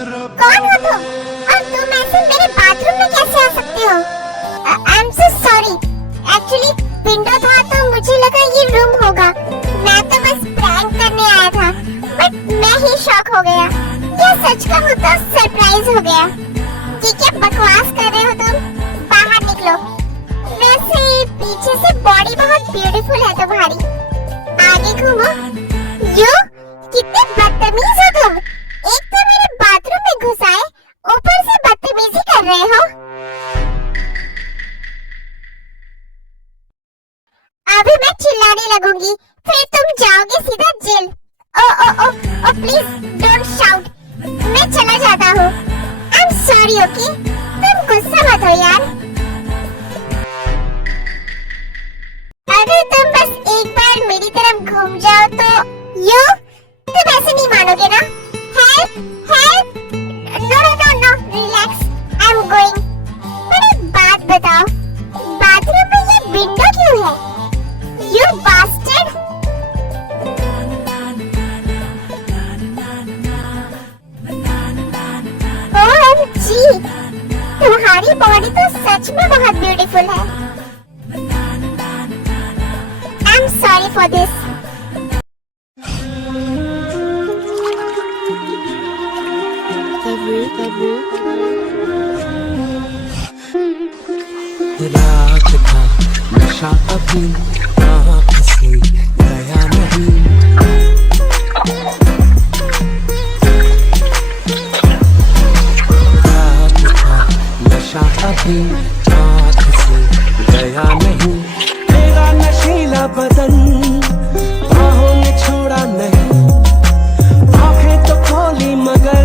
कौन हो तुम? और तुम ऐसे मेरे बाथरूम में कैसे आ सकते हो? I am so sorry. Actually window था तो मुझे लगा ये रूम होगा। मैं तो बस प्रैंक करने आया था, बट मैं ही शॉक हो गया। ये सच कहूँ तो सरप्राइज हो गया। ये क्या बकवास कर रहे हो तुम? बाहर निकलो। वैसे पीछे से बॉडी बहुत ब्यूटीफुल है तुम्हारी। आगे घूमो। यो, कितने बदतमीज हो तुम। एक तो मेरे बाथरूम में घुस आए, ऊपर से बदतमीजी कर रहे हो। अभी मैं चिल्लाने लगूंगी, फिर तुम जाओगे सीधा जेल। Oh oh oh oh please don't shout. मैं चला जाता हूँ। I am sorry okay. तुम गुस्सा मत हो यार। अगर तुम बस एक बार मेरी तरफ घूम जाओ तो यो, तुम ऐसे नहीं मानोगे ना। Help help. No no no no, relax, I am going. पर एक बात बताओ, बाथरूम में ये विंडो क्यों है? You bastard. ओएमजी, तुम्हारी बॉडी तो सच में बहुत ब्यूटीफुल है। I am sorry for this. रात का नशा अभी आँख से गया नहीं। रात का नशा अभी आँख से गया नहीं। तेरा नशीला बदन बाहों ने छोड़ा नहीं। आँखें तो खोली मगर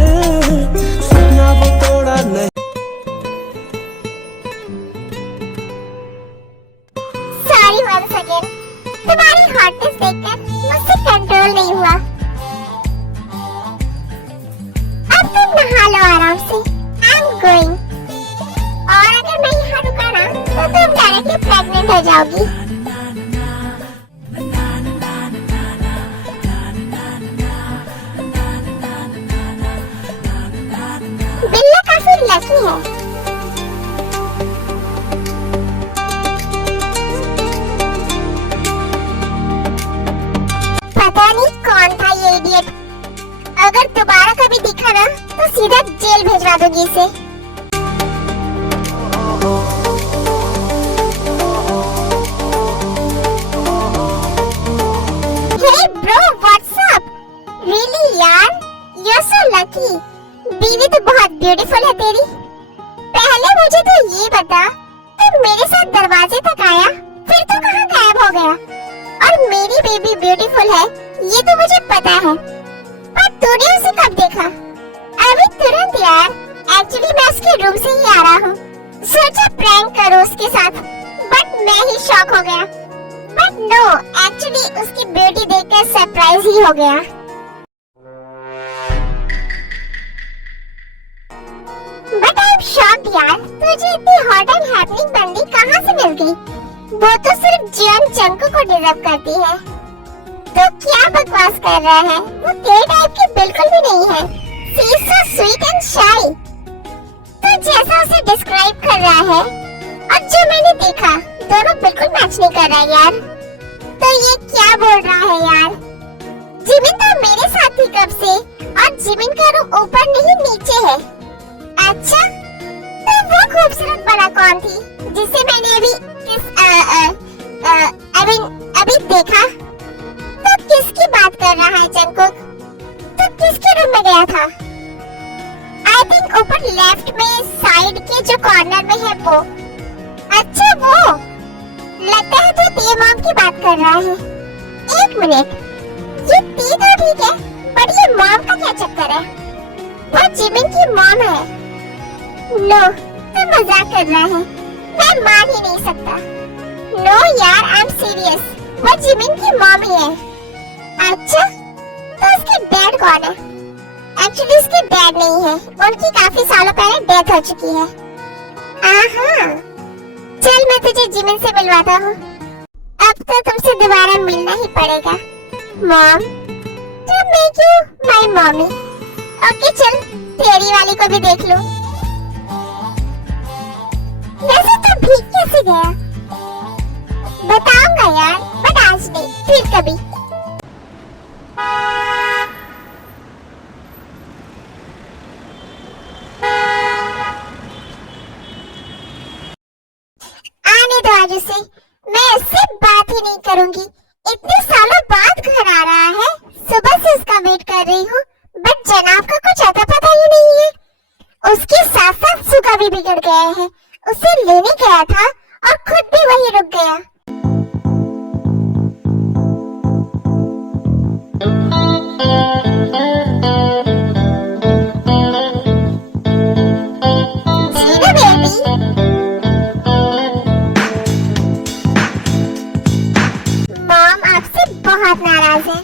सपना वो तोड़ा नहीं। तुम्हारी हॉटनेस देखकर मुझसे कंट्रोल नहीं हुआ। अब तुम नहा लो आराम से। आई एम गोइंग। और अगर मैं यहाँ रुका ना तो तुम डायरेक्टली प्रेग्नेंट हो जाओगी। बिल्ला काफी लकी है। पता नहीं कौन था ये इडियट। अगर दोबारा कभी दिखा ना तो सीधा जेल भेजवा दूंगी इसे। Hey bro, what's up? Really यार, यू आर सो लकी। बीवी तो बहुत ब्यूटीफुल है तेरी। पहले मुझे तो ये बता, तुम मेरे साथ दरवाजे तक आया, फिर तो कहाँ गायब हो गया? और मेरी बेबी ब्यूटीफुल है ये तो मुझे पता है, पर तूने उसे कब देखा? अभी तुरंत यार। एक्चुअली मैं उसके रूम से ही आ रहा हूँ। सोचा प्रैंक करो उसके साथ, बट मैं ही शॉक हो गया। बट नो, एक्चुअली उसकी ब्यूटी देखकर सरप्राइज ही हो गया। बट आई एम शॉक्ड यार, तुझे इतनी हॉट एंड हैपनिंग बंदी कहाँ से मिल गई? वो तो सिर्फ जियोन जंगकुक को डिजर्व करती है। तो क्या बकवास कर रहा है? वो तेरे टाइप की बिल्कुल भी नहीं है। She is so sweet and शाई। तो जैसा उसे डिस्क्राइब कर रहा है और जो मैंने देखा, दोनों बिल्कुल मैच नहीं कर रहा यार। तो ये क्या बोल रहा है यार? जिमिन तो मेरे साथ थी कब से, और जिमिन का रूम ऊपर नहीं नीचे है। अच्छा, तो वो खूबसूरत बड़ा कौन थी जिसे मैंने अभी देखा? तो किसकी बात कर रहा है जंगकुक? तो किसके रूम में गया था? आई थिंक ऊपर लेफ्ट में साइड के जो कॉर्नर में है वो। अच्छा वो, लगता है तो ती मॉम की बात कर रहा है। एक मिनट, ये ती तो ठीक है, पर ये मॉम का क्या चक्कर है? वो जिमिन की मॉम है। नो, तो मजाक कर रहा है। मैं मान ही नहीं सकता। नो यार, आई एम सीरियस। वो जिमिन की मॉम ही है। अच्छा, तो उसके डैड कौन है? एक्चुअली उसके डैड नहीं है, उनकी काफी सालों पहले डेथ हो चुकी है। आहा, चल मैं तुझे जिमिन से मिलवाता हूँ। अब तो तुमसे दोबारा मिलना ही पड़ेगा। Mom, to make you my mommy. Okay चल। तेरी वाली को भी देख लूं। वैसे तो भीग कैसे गया बताऊंगा यार, बट आज नहीं, फिर कभी। आने दो आज उसे, मैं उससे बात ही नहीं करूंगी। इतने सालों बाद घर आ रहा है, सुबह से उसका वेट कर रही हूँ, बट जनाब का कुछ अता पता ही नहीं है। उसके साथ साथ सुगा भी बिगड़ गया है। उसे लेने गया था और खुद भी वहीं रुक गया। जीना बेबी, मॉम आपसे बहुत नाराज है।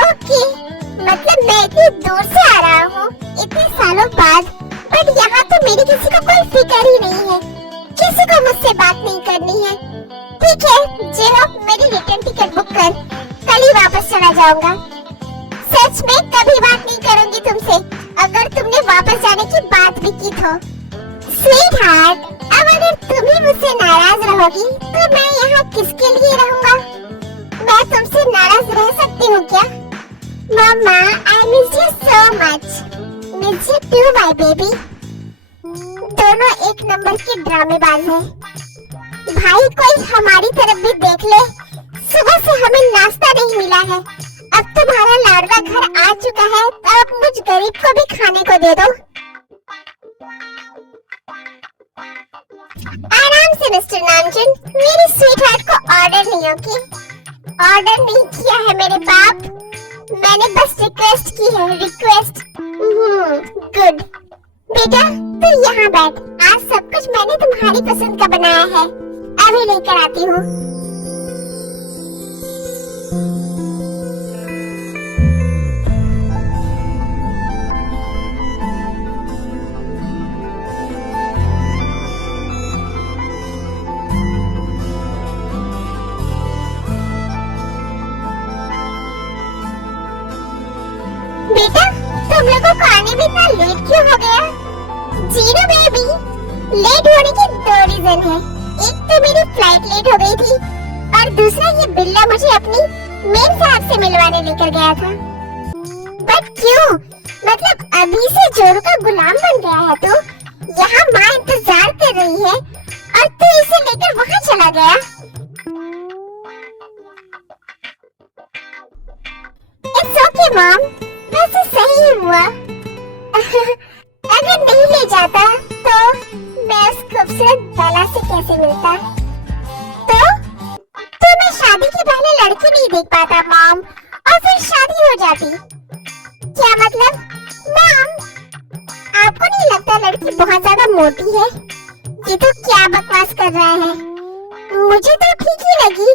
ओके, मतलब मैं इतनी दूर से आ रहा हूँ इतने सालों बाद, बट यहाँ तो मेरी किसी को कोई फिक्र ही नहीं है, किसी को मुझसे बात नहीं करनी है। ठीक है, जे आप मेरी रिटर्न टिकट बुक कर, कल ही वापस चला जाऊंगा। सच में कभी बात नहीं करूंगी तुमसे, अगर तुमने वापस जाने की बात भी की तो। स्वीट हार्ट, अब अगर तुम ही मुझसे नाराज रहोगी तो मैं यहाँ किसके लिए रहूंगा? मैं तुमसे नाराज रह सकती हूँ क्या? Mama, I miss you so much. Miss you too, my baby. दोनों एक नंबर के ड्रामेबाज हैं। भाई कोई हमारी तरफ भी देख ले, सुबह से हमें नाश्ता नहीं मिला है। अब तुम्हारा लाडवा घर आ चुका है, तो अब मुझ गरीब को भी खाने को दे दो। आराम से मिस्टर नामचुन, मेरी स्वीट हार्ट को ऑर्डर नहीं होगी। ऑर्डर नहीं किया है मेरे बाप, मैंने बस रिक्वेस्ट की है, रिक्वेस्ट। गुड बेटा, तू यहाँ बैठ, आज सब कुछ मैंने तुम्हारी पसंद का बनाया है, अभी लेकर आती हूँ। बेटा, तुम लोगों को आने में इतना लेट क्यों हो गया? जीरो बेबी, लेट होने के दो रीजन है। एक तो मेरी फ्लाइट लेट हो गई थी, और दूसरा ये बिल्ला मुझे अपनी मेन साहब से मिलवाने लेकर गया था। बट क्यों? मतलब अभी से जोरू का गुलाम बन गया है तो? यहाँ माँ इंतजार कर रही है और तू इसे लेकर वहाँ चला गया। इट्स ओके मॉम, वैसे सही हुआ। अगर नहीं ले जाता तो मैं उस खूबसूरत बाला से कैसे मिलता? तो मैं शादी के पहले लड़की नहीं देख पाता मॉम, और फिर शादी हो जाती। क्या मतलब? मॉम, आपको नहीं लगता लड़की बहुत ज्यादा मोटी है? ये तो क्या बकवास कर रहा है, मुझे तो ठीक ही लगी।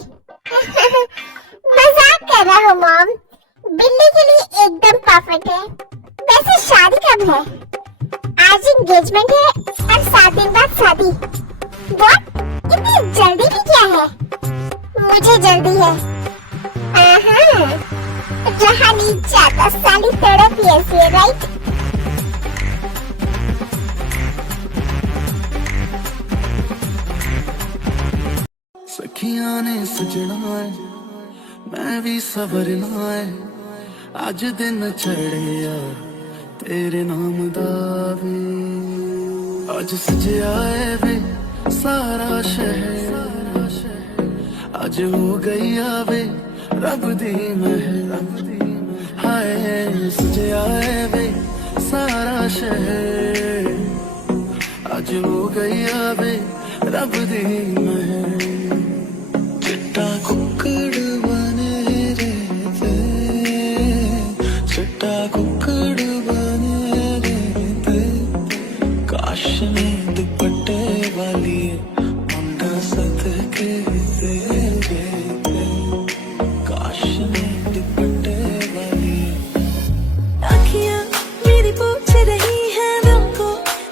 मजाक कर रहा हूँ मॉम, बिल्ली के लिए एकदम परफेक्ट है। वैसे शादी कब है? आज एंगेजमेंट है और 7 दिन बाद शादी। व्हाट? इतनी जल्दी भी क्या है? मुझे जल्दी है। रहा नहीं जाता, साली तड़प ही ऐसी है, राइट? सखियां ने सजना है, मैं भी सवरना है, आज दिन चढ़िया तेरे नाम दा वे, आज सजिया है वे सारा शहर, आज हो गई आवे रब दी महल, हाय सजिया है वे सारा शहर, आज हो गई आवे रब दी महल, चिट्टा कुक्कड़ बने रहते, चिट्टा कुक्कड़ बने रहते, काश ने दुपट्टे वाली मुंडा सदके तेरे, काश ने दुपट्टे वाली। आँखियाँ मेरी पूछ रही है तुमको,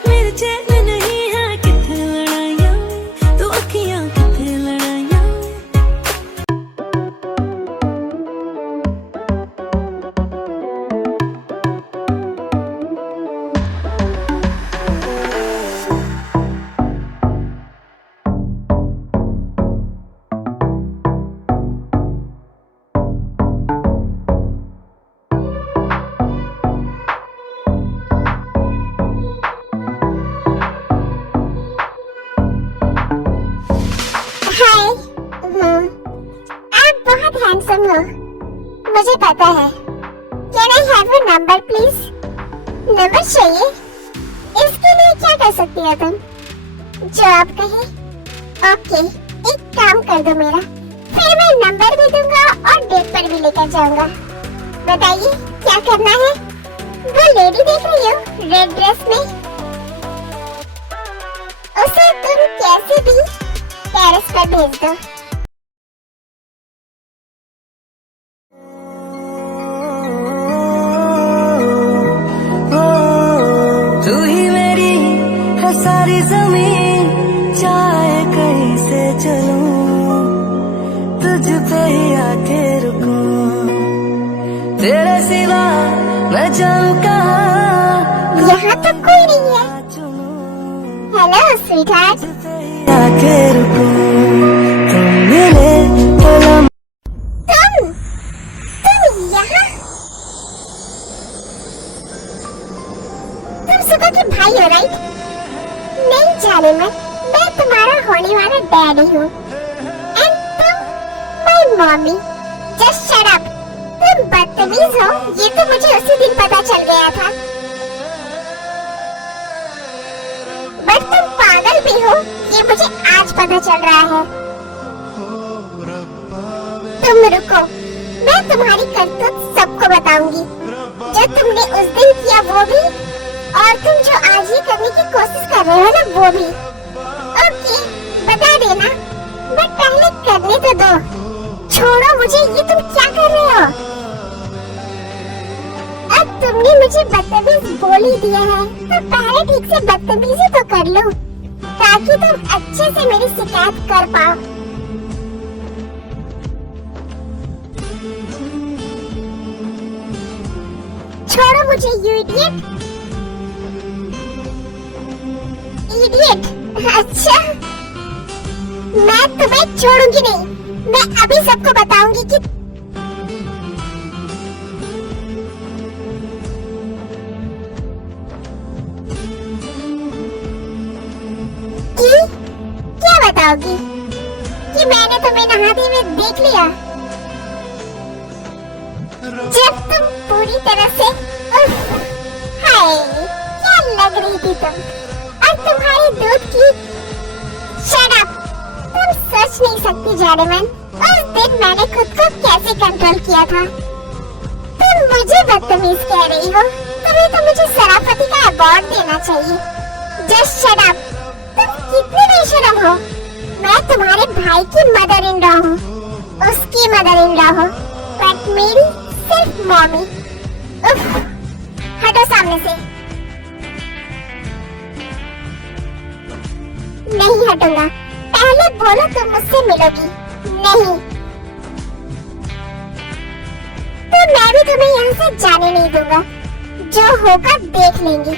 मेरे चैन नहीं है, कितने लड़ाइयाँ तो आँखियाँ कितने लड़ाइयाँ। हैंडसम हो, मुझे पता है। Can I have your number please? Number चाहिए? इसके लिए क्या कर सकती हो तुम? जो आप कहे। ओके, एक काम कर दो मेरा, फिर मैं नंबर भी दूंगा और डेट पर भी लेकर जाऊंगा। बताइए क्या करना है? वो लेडी देख रही हो रेड ड्रेस में, उसे तुम कैसे भी टेरेस पर भेज दो। तू ही मेरी है सारी जमीन, चाहे कहीं से चलूं, तुझ पे ही आके रुकूं, तेरे सिवा मैं जाऊं कहाँ। यहाँ तो कोई नहीं है। Hello sweetheart. आके रुकूं, तुम मिले तो तुम यहाँ? तुम सुबह के भाई हो राइट? नहीं जाने मन, मैं तुम्हारा होने वाला डैडी हूँ। एंड तुम my mummy. Just shut up. तुम बदतमीज हो, ये तो मुझे उसी दिन पता चल गया था। बट तुम पागल भी हो, ये मुझे आज पता चल रहा है। तुम रुको, मैं तुम्हारी करतूत सबको बताऊंगी। जो तुमने उस दिन किया वो भी, और तुम जो आज ये करने की कोशिश कर रहे हो ना वो भी। ओके, बता देना, बट पहले करने तो दो। छोड़ो मुझे, ये तुम क्या कर रहे हो? अब तुमने मुझे बदतमीज बोल ही दिया है, तो पहले ठीक से बदतमीजी तो कर लो, ताकि तुम अच्छे से मेरी शिकायत कर पाओ। छोड़ो मुझे यू इडियट। इडियट? अच्छा, मैं तुम्हें छोड़ूंगी नहीं। मैं अभी सबको बताऊंगी कि क्या बताओगी? कि मैंने तुम्हें नहाते हुए देख लिया जब तुम पूरी तरह से हाय, क्या लग रही थी तुम, और तुम्हारे दूध की। Shut up. तुम सोच नहीं सकती जानेमन, उस दिन मैंने खुद को कैसे कंट्रोल किया था। तुम मुझे बदतमीज कह रही हो, तुम्हें तो मुझे शराफती का अवार्ड देना चाहिए। Just shut up. तुम कितने बेशरम हो। मैं तुम्हारे भाई की मदर इन लॉ हूँ, उसकी मदर इन लॉ हूँ, बट मेरी सिर्फ मम्मी। उफ, हटो सामने से। नहीं हटूंगा। पहले बोलो तुम मुझसे मिलोगी। नहीं तो मैं भी तुम्हें यहाँ से जाने नहीं दूंगा। जो होगा देख लेंगे।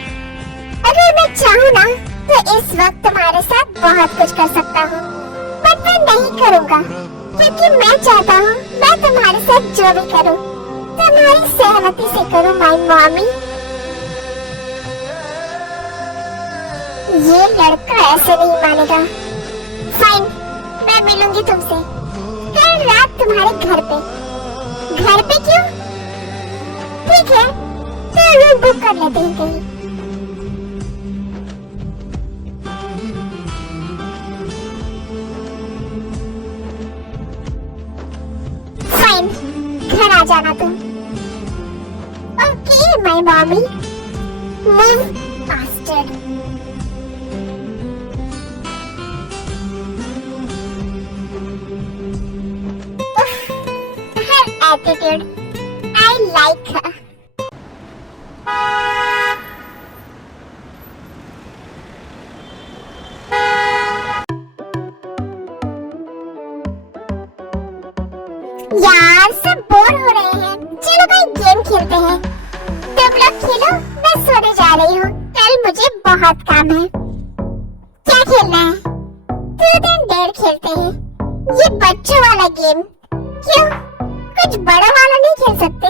अगर मैं चाहूँ ना तो इस वक्त तुम्हारे साथ बहुत कुछ कर सकता हूँ, बट मैं नहीं करूँगा, क्योंकि मैं चाहता हूँ मैं तुम्हारे साथ जो भी करूँ तुम्हारी सहमति से करूँ माय मॉमी। ये लड़का ऐसे नहीं मानेगा। फाइन, मैं मिलूंगी तुमसे कल रात तुम्हारे घर पे। घर पे क्यों? ठीक है, तो रूम बुक कर लेते हैं कहीं। फाइन, घर आ जाना तुम। Okay my mommy. Move faster. Her attitude, I like her. यार सब बोर हो रहे हैं, चलो भाई गेम खेलते हैं। तुम लोग खेलो, मैं सोने जा रही हूँ, कल मुझे बहुत काम है। क्या खेलना है? ट्रूथ एंड डेयर खेलते हैं। ये बच्चों वाला गेम। क्यों, कुछ बड़ा वाला नहीं खेल सकते?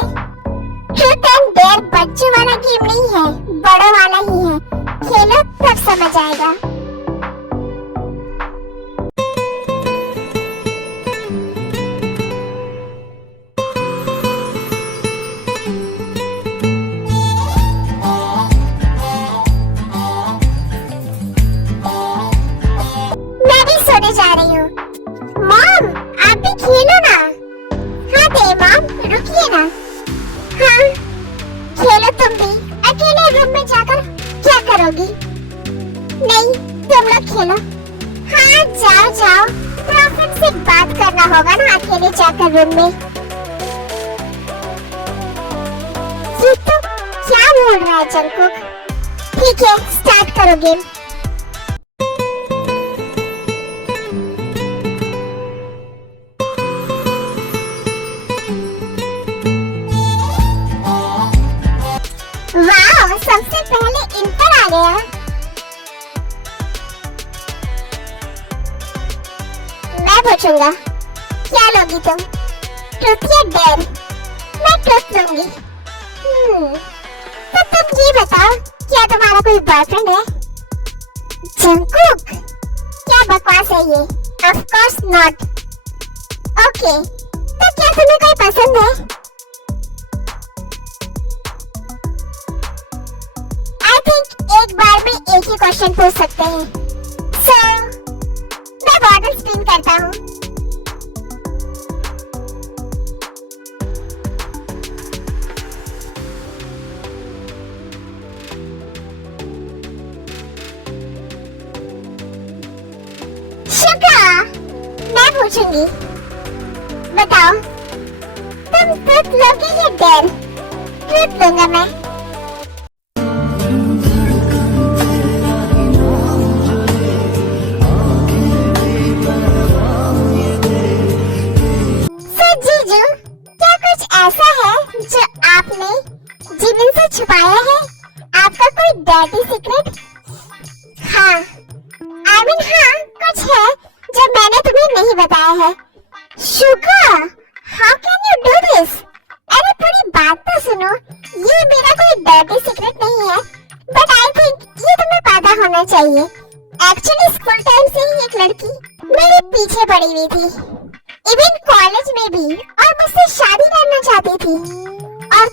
ट्रूथ एंड डेयर बच्चों वाला गेम नहीं है, बड़ा वाला ही है। खेलो तब समझ आएगा। खेलो। हाँ जाओ जाओ, प्रॉफिट से बात करना होगा ना अकेले जाकर रूम में। ये तो क्या बोल रहा है जंगकुक? ठीक है, स्टार्ट करो गेम। वाह, सबसे पहले इन पर आ गया। मैं पूछूंगा, क्या लोगी तुम, ट्रुथ या डेयर? मैं ट्रुथ लूंगी। तो तुम ये बताओ, क्या तुम्हारा कोई बॉयफ्रेंड है? जंगकुक, क्या बकवास है ये? Of course not. ओके, तो क्या तुम्हें कोई पसंद है? आई थिंक एक बार में एक ही क्वेश्चन पूछ सकते हैं। सो मैं बॉटल स्पिन करता हूँ। मैं पूछूंगी, बताओ तुम ट्रुथ लोगे या डेयर? ट्रुथ लूंगा मैं। सो जीजू, क्या कुछ ऐसा है जो आपने जिमिन से छुपाया है? आपका कोई डर्टी सीक्रेट? हाँ, I mean, हाँ, कुछ है जो मैंने तुम्हें नहीं बताया है। Suga, how can you do this? अरे पूरी बात तो सुनो। ये मेरा कोई डर्टी सीक्रेट नहीं है, बट आई थिंक ये तुम्हें पता होना चाहिए। एक्चुअली स्कूल टाइम से ही एक लड़की मेरे पीछे पड़ी हुई थी, इवन कॉलेज में भी, और मुझसे शादी करना चाहती थी। और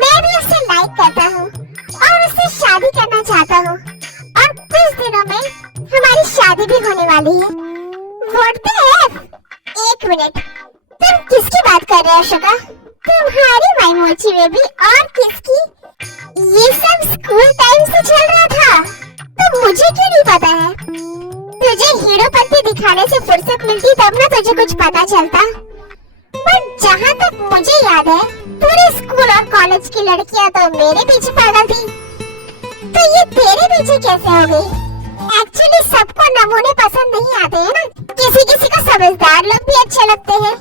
मैं भी उसे लाइक करता हूँ और उससे शादी करना चाहता हूँ, और कुछ दिनों में हमारी शादी भी होने वाली है। What the F? एक मिनट, तुम किसकी बात कर रहे हो शुगा? तुम्हारी माइमोची में भी, और किसकी? ये सब स्कूल टाइम से चल रहा था, तो मुझे क्यों नहीं पता है? तुझे हीरोपंती दिखाने से फुर्सत मिलती तब ना तुझे कुछ पता चलता। पर जहाँ तक मुझे याद है, पूरे स्कूल और कॉलेज की लड़कियाँ तो मेरे पीछे पागल थी, तो ये तेरे पीछे कैसे हो गई? एक्चुअली सबको नमूने पसंद नहीं आते हैं ना, किसी किसी को समझदार लोग भी अच्छे लगते हैं।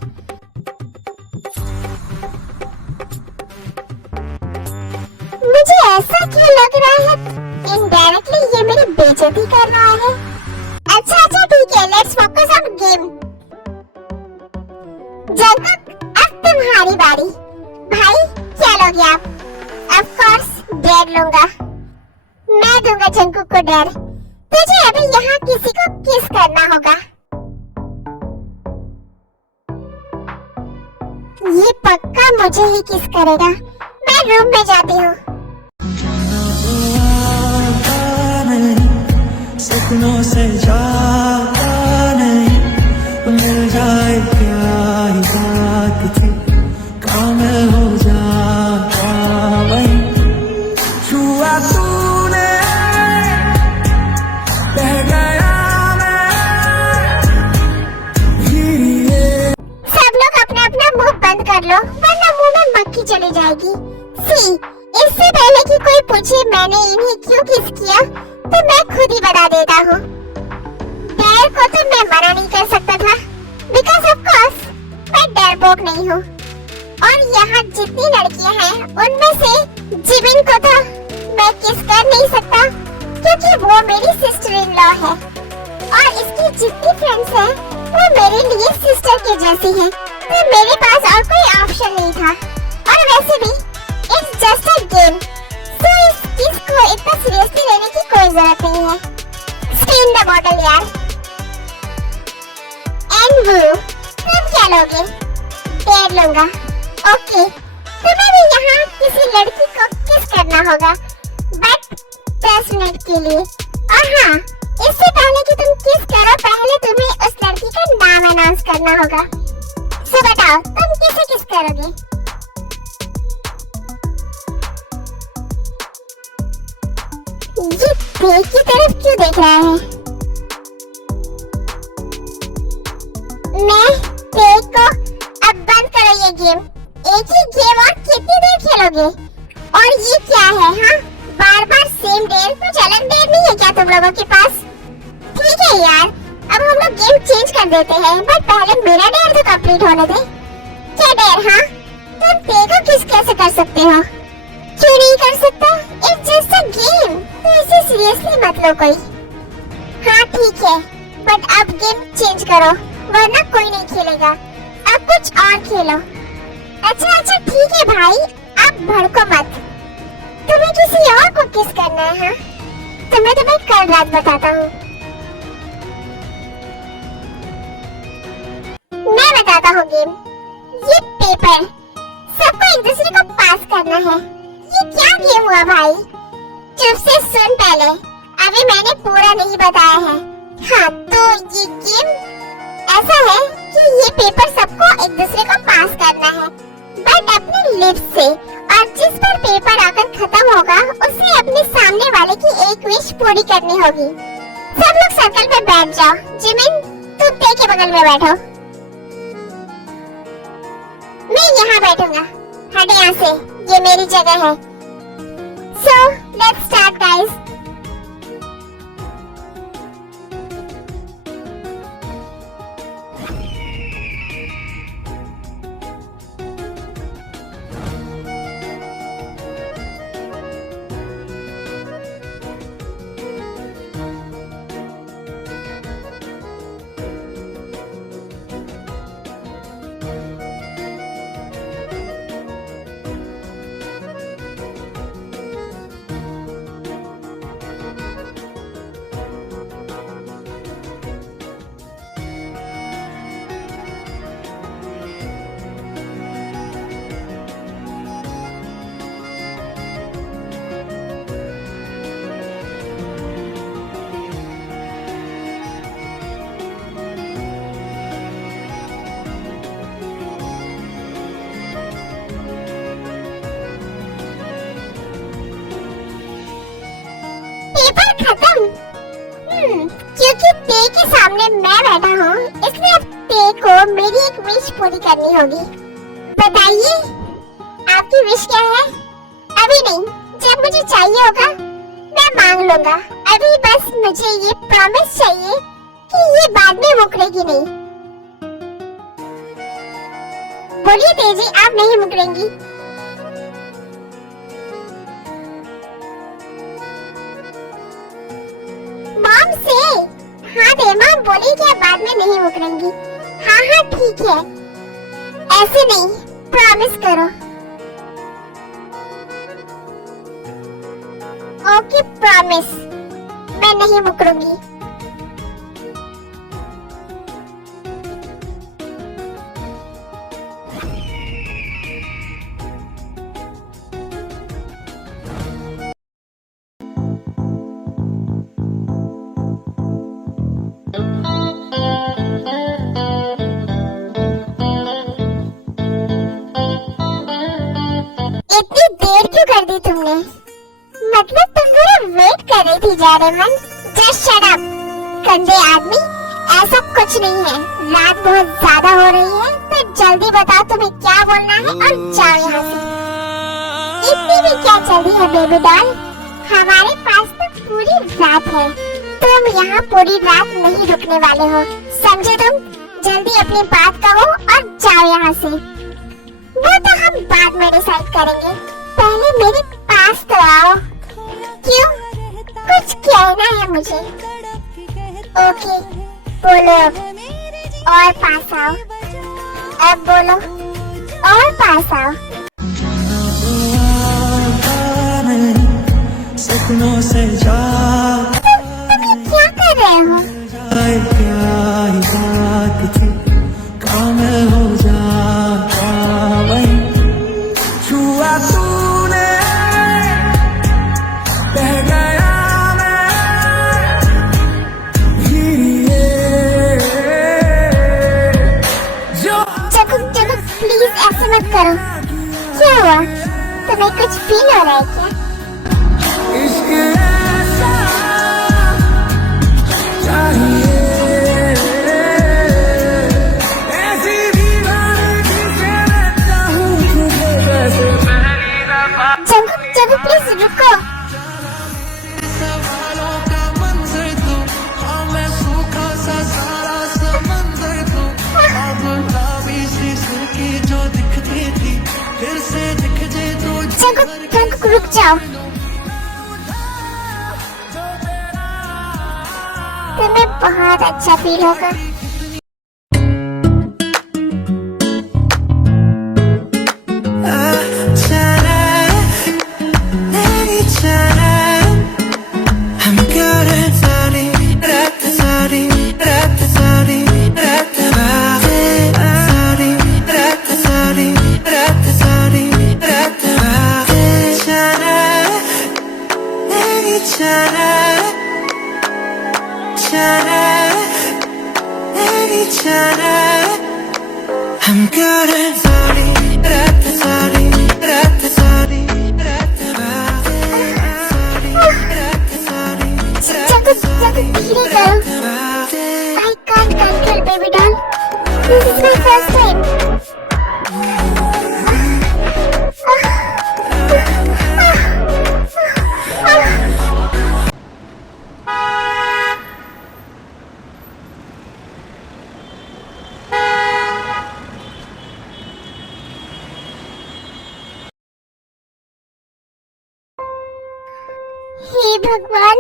मुझे ऐसा क्यों लग रहा है इनडायरेक्टली ये मेरी बेइज्जती कर रहा है। अच्छा ठीक है, let's focus on game. Jungkook, अब तुम्हारी बारी। भाई क्या लोगे आप? ऑफ कोर्स डेयर लूंगा। मैं दूंगा जंगकुक को डेयर। तुझे अभी यहाँ किसी को किस करना होगा। ये पक्का मुझे ही किस करेगा। मैं रूम में जाती हूँ। सपनों से जाता नहीं, मिल जाए क्या ही बात थी, काम हो जाता वही। छुआ तूने, बह गया मैं। सब लोग अपना अपना मुंह बंद कर लो, वरना मुंह में मक्खी चली जाएगी। सी, इससे पहले कि कोई पूछे मैंने इन्हें क्यों किस किया, तो मैं खुद ही बता देता हूँ। डेयर को तो मैं मना नहीं कर सकता था, बिकॉज ऑफ कोर्स मैं डरपोक नहीं हूँ। और यहाँ जितनी लड़कियाँ हैं, उनमें से जिमिन को तो मैं किस कर नहीं सकता, क्योंकि वो मेरी सिस्टर इन लॉ है, और इसकी जितनी फ्रेंड्स हैं, वो मेरे लिए सिस्टर के जैसी हैं, तो मेरे पास और कोई ऑप्शन नहीं था। और वैसे भी इट्स जस्ट अ गेम, सो इस किस को इतना सीरियसली लेने की कोई जरूरत नहीं है। स्पिन द बॉटल यार। एंड वो, तुम क्या लोगे? डेयर लूंगा। ओके, तुम्हें भी यहाँ किसी लड़की को किस करना होगा, बट 10 मिनट के लिए। और हाँ, इससे पहले कि तुम किस करो, पहले तुम्हें उस लड़की का नाम अनाउंस करना होगा। सो बताओ, तुम किसे किस करोगे? ये तेज की तरफ क्यों देख रहा है? मैं तेज को अब बंद करो ये गेम। एक ही गेम और कितनी देर खेलोगे? और ये क्या है? हाँ, बार बार सेम डेयर, कुछ अलग डेयर नहीं है क्या तुम लोगों के पास? ठीक है यार, अब हम लोग गेम चेंज कर देते हैं, बट पहले मेरा डेयर तो कंप्लीट होने दे। क्या डेयर? हाँ, तुम तेज को किस कैसे कर सकते हो? क्यों नहीं कर सकता? इट्स जस्ट अ गेम, तो इसे सीरियसली मत लो कोई। हाँ ठीक है, बट अब गेम चेंज करो, वरना कोई नहीं खेलेगा। अब कुछ और खेलो। अच्छा ठीक है भाई, अब भड़को मत। तुम्हें किसी और को किस करना है? हाँ, तुम्हें तो मैं कल रात बताता हूँ। मैं बताता हूँ गेम। ये पेपर, सबको एक दूसरे को पास करना है। ये क्या गेम हुआ भाई? चुप से सुन पहले, अभी मैंने पूरा नहीं बताया है। हाँ, तो ये गेम ऐसा है कि ये पेपर सबको एक दूसरे को पास करना है, बट अपने लिप्स से, और जिस पर पेपर आकर खत्म होगा उसे अपने सामने वाले की एक विश पूरी करनी होगी। सब लोग सर्कल में बैठ जाओ। जिमिन, तुम ते के बगल में बैठो। मैं यहाँ बैठूंगा। हट यहाँ से, ये मेरी जगह है। So let's start guys. क्योंकि ते के सामने मैं बैठा हूँ, इसलिए अब ते को मेरी एक विश पूरी करनी होगी। बताइए, आपकी विश क्या है? अभी नहीं, जब मुझे चाहिए होगा मैं मांग लूंगा। अभी बस मुझे ये प्रॉमिस चाहिए कि ये बाद में मुकरेगी नहीं। बोलिए तेजी, आप नहीं मुकरेंगी? मॉम से, हाँ दे मॉम, बोली कि आप बाद में नहीं मुकरेंगी। हाँ ठीक है, ऐसे नहीं, प्रॉमिस करो। ओके प्रॉमिस, मैं नहीं मुकरूंगी। इतनी देर क्यों कर दी तुमने? मतलब तुम मेरा वेट कर रही थी जारेमन? जस्ट शट अप गंदे आदमी, ऐसा कुछ नहीं है। रात बहुत ज्यादा हो रही है, तो जल्दी बताओ तुम्हें क्या बोलना है और जाओ यहाँ से। इतनी भी क्या जल्दी है बेबी डॉल? हमारे पास तो पूरी रात है। तुम यहाँ पूरी रात नहीं रुकने वाले हो, समझे तुम? जल्दी अपनी बात कहो और जाओ यहाँ से। वो तो हम बाद में डिसाइड करेंगे, पहले मेरे पास तो आओ। क्यों? कुछ कहना है मुझे? ओके बोलो, और पास आओ। अब बोलो, और पास आओ। सपनों से तुम क्या कर रहे हो? क्या ही बात थी, काम हो जाता वही छुआ तूने, बह गया मैं जो। जगह प्लीज ऐसे मत करो। क्या हुआ? तुम्हें कुछ फील हो रहा है क्या? इश्क ऐसा रुक जाओ। तुम्हें बहुत अच्छा फील होगा। हम करें सारी रात सारी रात सारी रात धीरे करो। I can't control, baby doll. This is my first time. हे भगवान,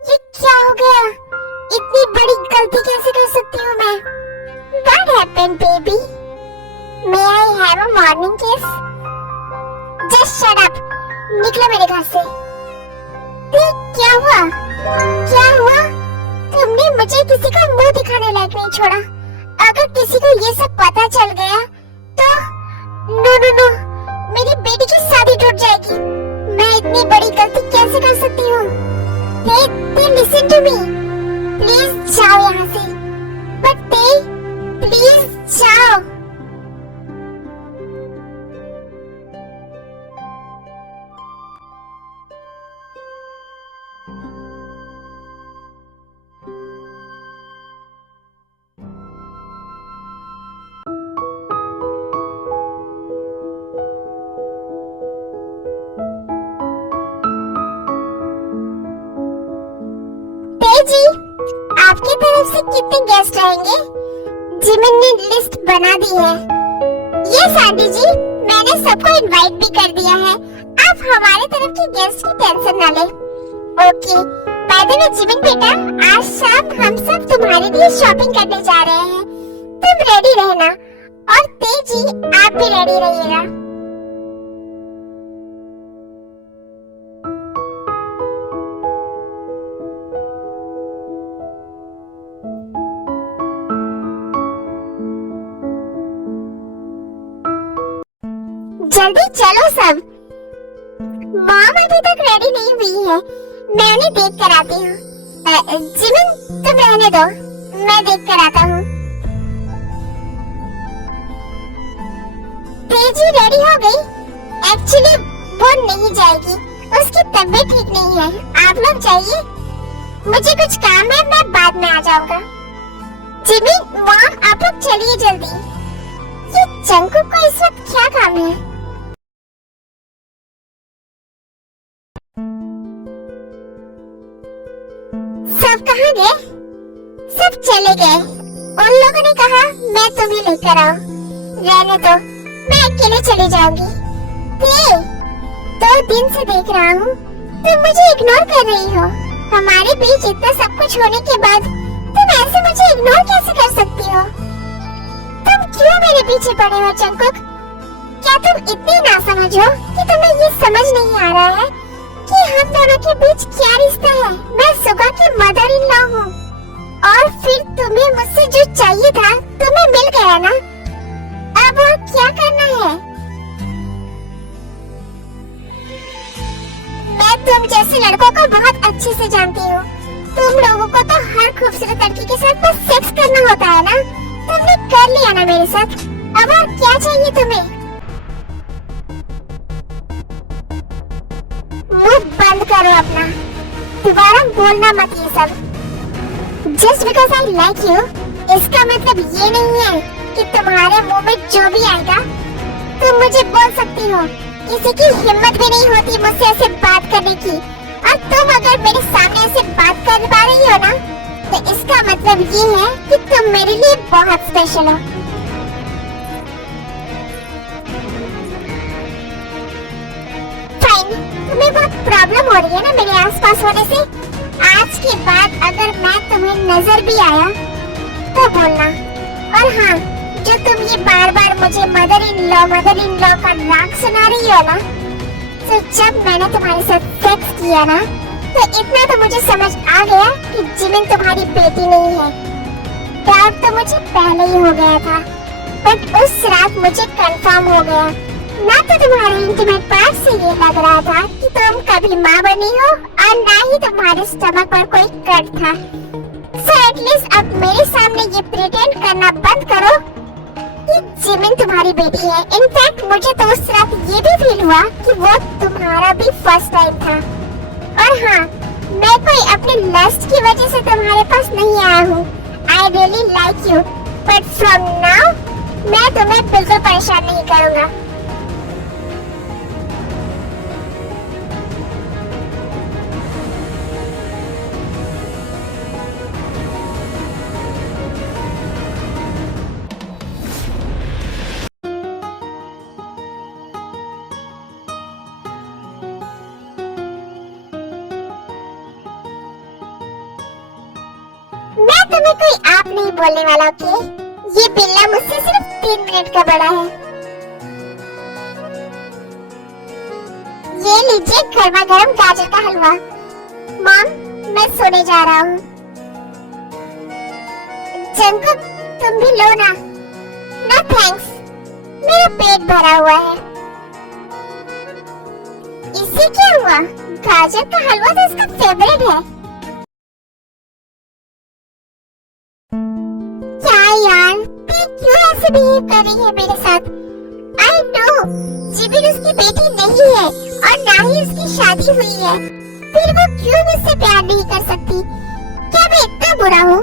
ये क्या हो गया? इतनी बड़ी गलती कैसे कर सकती हूँ मैं? What happened, baby? May I have a morning kiss? Just shut up. निकलो मेरे घर से। क्या हुआ? क्या हुआ? तुमने मुझे किसी का मुंह दिखाने लायक नहीं छोड़ा। अगर किसी को ये सब पता चल गया तो नो नो नो, मेरी बेटी की शादी टूट जाएगी। मैं इतनी बड़ी गलती कैसे कर सकती हूँ? they listen to me. Please जाओ यहाँ से। But प्लीज जाओ। जी, आपकी तरफ से कितने गेस्ट आएंगे? जिमिन ने लिस्ट बना दी है। यस आंटी जी, मैंने सबको इनवाइट भी कर दिया है। आप हमारे तरफ के गेस्ट की टेंशन ना ले। Okay, by the way Jimin बेटा, आज शाम हम सब तुम्हारे लिए शॉपिंग करने जा रहे हैं। तुम रेडी रहना और तेजी आप भी रेडी रहिएगा। जल्दी चलो सब। मॉम अभी तक रेडी नहीं हुई है, मैं उन्हें देख कर आती हूँ। जिमिन तुम रहने दो, मैं देख कर आता हूँ। तेजी रेडी हो गई? एक्चुअली वो नहीं जाएगी, उसकी तबीयत ठीक नहीं है। आप लोग जाइए, मुझे कुछ काम है, मैं बाद में आ जाऊंगा। जिमिन, मॉम आप लोग चलिए जल्दी। ये जंकुक को इस वक्त क्या काम है? सब कहाँ गए? सब चले गए। उन लोगों ने कहा मैं तुम्हें लेकर आऊं। रहने दो, मैं अकेले चली जाऊंगी। 2 दिन से देख रहा हूँ तुम मुझे इग्नोर कर रही हो। हमारे बीच इतना सब कुछ होने के बाद तुम ऐसे मुझे इग्नोर कैसे कर सकती हो? तुम क्यों मेरे पीछे पड़े हो जंकुक? क्या तुम इतनी नासमझ हो कि तुम्हें ये समझ नहीं आ रहा है कि हम दोनों के बीच क्या रिश्ता है? मैं सुगा की मदर इन लॉ हूँ और फिर तुम्हें मुझसे जो चाहिए था तुम्हें मिल गया ना। अब और क्या करना है? मैं तुम जैसे लड़कों को बहुत अच्छे से जानती हूँ। तुम लोगों को तो हर खूबसूरत लड़की के साथ बस सेक्स करना होता है ना। तुमने कर लिया ना मेरे साथ, अब और क्या चाहिए तुम्हें? मुंह बंद करो अपना, दोबारा बोलना मत ये सब। Just because I like you, इसका मतलब ये नहीं है कि तुम्हारे मुंह में जो भी आएगा तुम मुझे बोल सकती हो। किसी की हिम्मत भी नहीं होती मुझसे ऐसे बात करने की, और तुम अगर मेरे सामने ऐसे बात कर पा रही हो ना, तो इसका मतलब ये है कि तुम मेरे लिए बहुत स्पेशल हो। फाइन, प्रॉब्लम हो रही है ना मेरे आसपास होने से। आज के बाद अगर मैं तुम्हें नजर भी आया तो बोलना। और हाँ, जो तुम ये बार बार मुझे मदर इन लॉ का राग सुना रही हो ना, तो जब मैंने तुम्हारे साथ सेक्स किया ना, तो इतना तो मुझे समझ आ गया कि जिमिन तुम्हारी बेटी नहीं है। डाउट तो मुझे पहले ही हो गया था, बट उस रात मुझे कंफर्म हो गया। ना तो तुम्हारे इंटीमेट पार्ट से ये लग रहा था कि तुम कभी माँ बनी हो, और ना ही तुम्हारे स्टमक पर कोई कट था। सो एटलीस्ट अब मेरे सामने ये प्रिटेंड करना बंद करो कि जिमिन तुम्हारी बेटी है। इनफैक्ट मुझे तो उस रात ये भी फील हुआ कि वो तुम्हारा भी फर्स्ट टाइम था। और हाँ, मैं कोई अपने लस्ट की वजह से तुम्हारे पास नहीं आया हूँ। I really like you, but from now मैं तुम्हें बिल्कुल परेशान नहीं करूँगा। मैं तुम्हें कोई आप नहीं बोलने वाला, ओके? ये बिल्ला मुझसे सिर्फ 3 मिनट का बड़ा है। ये लीजिए गर्मा गर्म गाजर का हलवा। मॉम, मैं सोने जा रहा हूँ। जंकुक, तुम भी लो ना। नो थैंक्स, मेरा पेट भरा हुआ है। इससे क्या हुआ? गाजर का हलवा तो इसका फेवरेट है। यार, ती क्यों ऐसे बिहेव कर रही है मेरे साथ? I know, जिमिन उसकी बेटी नहीं है और ना ही उसकी शादी हुई है। फिर वो क्यों मुझसे प्यार नहीं कर सकती? क्या मैं इतना बुरा हूँ?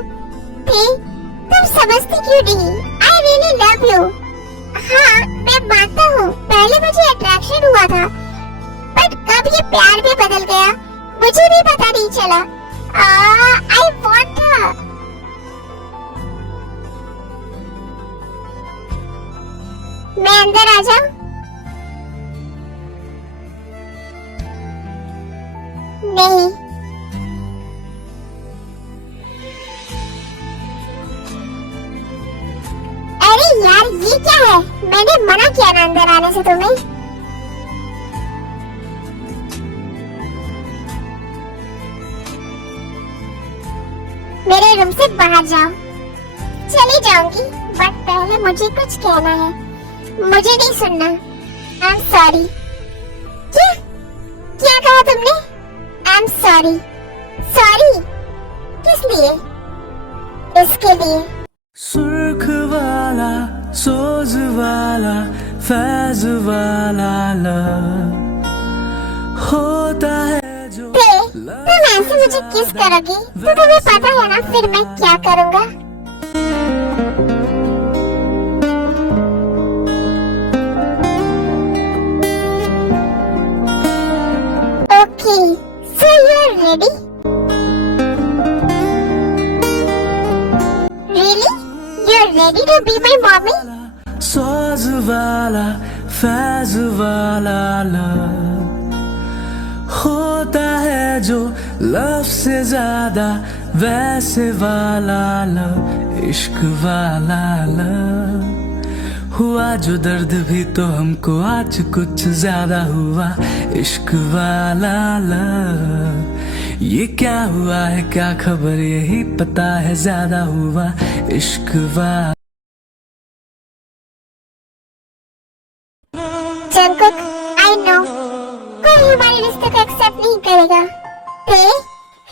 ती, तुम समझती क्यों नहीं? I really love you. हाँ, मैं मानता हूँ पहले मुझे अट्रैक्शन हुआ था, बट कब ये प्यार में बदल गया मुझे भी पता नहीं चला। I want her. मैं अंदर आ जाऊं? नहीं। अरे यार, ये क्या है? मैंने मना किया ना अंदर आने से तुम्हें। मेरे रूम से बाहर जाओ। चली जाऊंगी, बट पहले मुझे कुछ कहना है। मुझे नहीं सुनना। आई एम सॉरी। क्या क्या कहा तुमने? आई एम सॉरी। सॉरी किस लिए? इसके लिए। सुर्ख वाला, सोज वाला, फैज वाला लव होता है जो। तुम ऐसे मुझे किस करोगी तो तुम्हें पता है ना फिर मैं क्या करूँगा। Okay, so you're ready? Really? You're ready to be my mommy? सोज वाला, फैज वाला लव होता है जो लव से ज्यादा वैसे वाला लव, इश्क वाला लव। हुआ जो दर्द भी तो हमको आज कुछ ज्यादा हुआ, इश्क वाला लव। ये क्या हुआ है क्या खबर, यही पता है ज्यादा हुआ, इश्क वाला। जंकुक, I know, कोई हमारे रिश्ते को एक्सेप्ट नहीं करेगा। ते,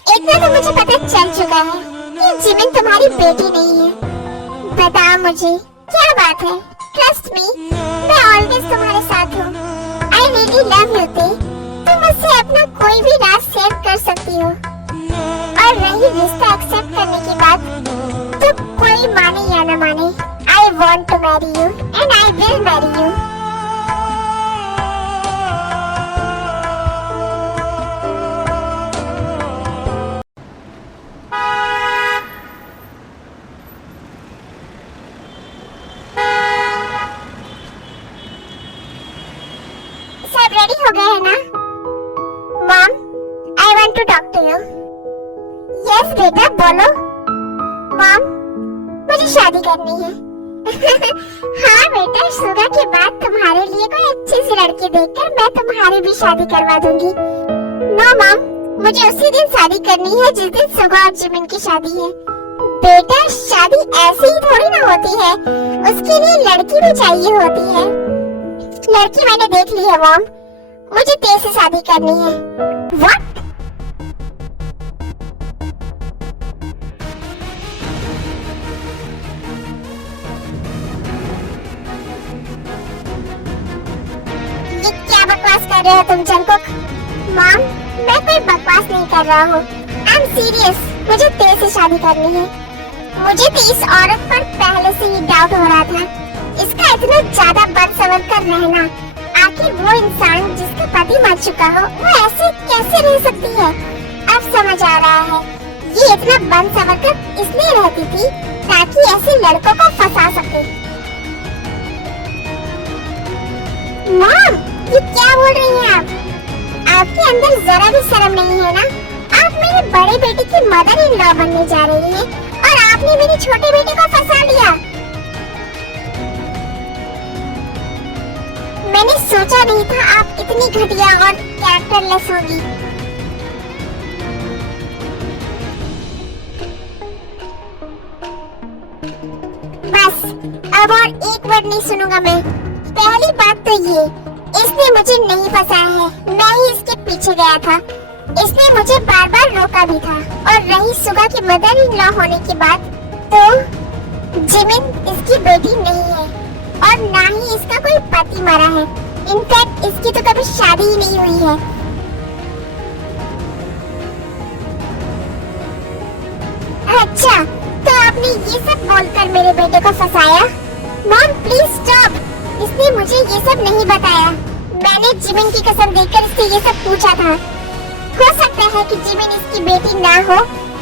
इतना तो मुझे पता चल चुका है कि जिमिन तुम्हारी बेटी नहीं है। बताओ मुझे क्या बात है? ट्रस्ट मी, मैं ऑलवेज तुम्हारे साथ हूँ। I really love you ते। तुम मुझसे अपना कोई भी राज शेयर कर सकती हो। और रही रिश्ता एक्सेप्ट करने की बात, तो कोई माने या न माने, I want to marry you and I will marry you। सब रेडी हो गए हैं ना? मॉम, बेटा बोलो। मॉम, मुझे शादी करनी है। हाँ बेटा, सुगा के बाद तुम्हारे लिए कोई अच्छी सी लड़की देखकर मैं तुम्हारी भी शादी करवा दूंगी। नो मॉम, मुझे उसी दिन शादी करनी है जिस दिन सुगा और जिमिन की शादी है। बेटा, शादी ऐसी ही थोड़ी ना होती है, उसके लिए लड़की भी चाहिए होती है। लड़की मैंने देख ली है मॉम, मुझे तेरे से शादी करनी है। व्हाट? ये क्या बकवास कर रहे हो तुम जंकुक? मॉम, मैं कोई बकवास नहीं कर रहा हूँ। आई एम सीरियस, मुझे तेरे से शादी करनी है। मुझे तो इस औरत पर पहले से ही डाउट हो रहा था। इसका इतना ज्यादा बदसवर कर रहना, आखिर वो इंसान जिसका पति मर चुका हो वो ऐसे कैसे रह सकती है? अब समझ आ रहा है, ये इतना बदसवर कर इसलिए रहती थी ताकि ऐसे लड़कों को फंसा सके। मॉम, ये क्या बोल रही हैं आप? आपके अंदर जरा भी शर्म नहीं है ना? आप मेरे बड़े बेटे की मदर इन लॉ बनने जा रही हैं और आपने मेरे छोटे बेटे को फंसा लिया। मैंने सोचा नहीं था आप इतनी घटिया और कैरेक्टरलेस होगी। बस अब और एक वर्ड नहीं सुनूंगा मैं। पहली बात तो ये, इसने मुझे नहीं फंसाया है, मैं ही इसके पीछे गया था। इसने मुझे बार बार रोका भी था। और रही सुगा की मदर इन लॉ होने की बात, तो जिमिन इसकी बेटी नहीं है और ना ही इसका कोई पति मरा है। इनफैक्ट इसकी तो कभी शादी ही नहीं हुई है। अच्छा, तो आपने ये सब बोलकर मेरे बेटे को फंसाया? मॉम प्लीज स्टॉप, इसने मुझे ये सब नहीं बताया। मैंने जिमिन की कसम देकर इससे ये सब पूछा था। हो सकता है कि जिमिन इसकी बेटी ना हो,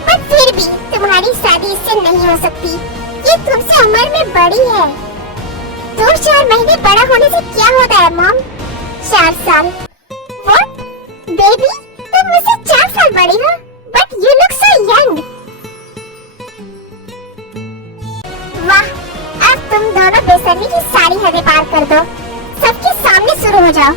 पर फिर भी तुम्हारी शादी इससे नहीं हो सकती। ये तुमसे उम्र में बड़ी है। 2-4 महीने बड़ा होने से क्या होता है मॉम? 4 साल। व्हाट? बेबी, तुम मुझसे 4 साल बड़ी हो, but you look so young. वाह, अब तुम दोनों बेशर्मी की सारी हदें पार कर दो। सबके सामने शुरू हो जाओ।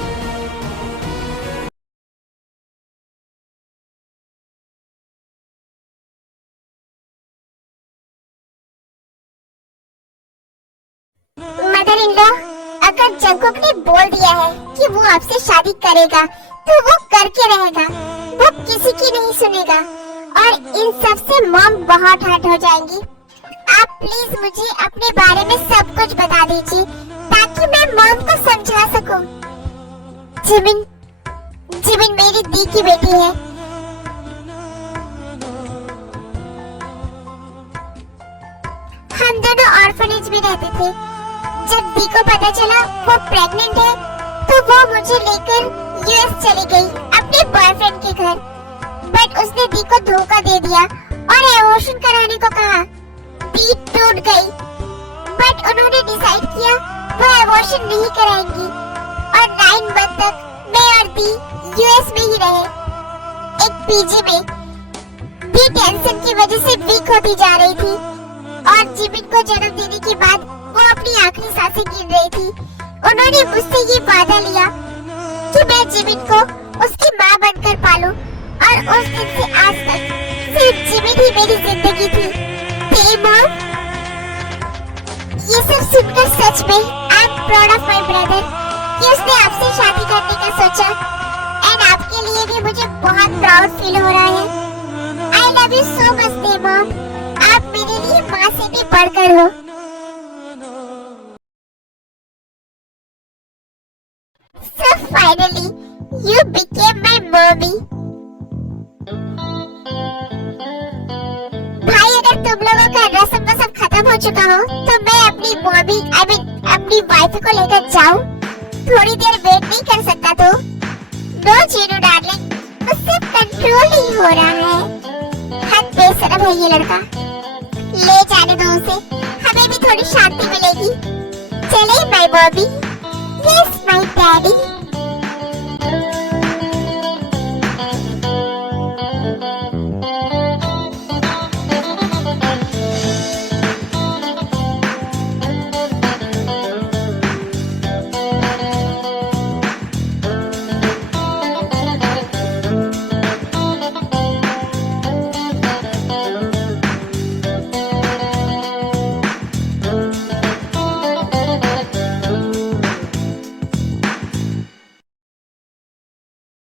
मदर इन लॉ, अगर जंकुक ने बोल दिया है कि वो आपसे शादी करेगा, तो वो करके रहेगा। वो किसी की नहीं सुनेगा और इन सब से मॉम बहुत हर्ट हो जाएंगी। आप प्लीज मुझे अपने बारे में सब कुछ बता दीजिए ताकि मैं मॉम को समझा सकूं। जिमिन, जिमिन मेरी दी की बेटी है। हम दोनों ऑर्फनेज में रहते थे। जब दी को पता चला वो प्रेग्नेंट है, तो वो मुझे लेकर यूएस चली गई अपने बॉयफ्रेंड के घर। बट उसने दी को धोखा दे दिया और एबॉर्शन कराने को कहा। दी टूट गई, बट उन्होंने डिसाइड किया वो एबॉर्शन नहीं कराएंगी और 9 मंथ तक मैं और दी यूएस में ही रहे, एक पीजी में। दी टेंशन की वजह से वीक होती जा रही थी और जिमिन को जन्म देने के बाद वो अपनी आखिरी सांसें गिन रही थी। उन्होंने मुझसे ये वादा लिया कि मैं जिमिन को उसकी माँ बनकर पालूं और उस दिन से आज तक सिर्फ जिमिन ही मेरी जिंदगी थी। मॉम, ये सब सुनकर सच में I am proud of my brother कि उसने आपसे शादी करने का सोचा। एंड आपके लिए भी मुझे बहुत प्राउड फील हो रहा है। I love you so much mom, आप मेरे लिए माँ से भी बढ़कर हो। So finally, you became my mommy. भाई, अगर तुम लोगों का रस्म वस्म खत्म हो चुका हो, तो मैं अपनी मॉमी अपनी वाइफ को लेकर जाऊं? थोड़ी देर वेट नहीं कर सकता तो? नो जीनू डार्लिंग, मुझसे कंट्रोल नहीं हो रहा है। हद बेशरम है ये लड़का। ले जाने दो उसे, हमें भी थोड़ी शांति मिलेगी। चले my mommy. Yes my daddy.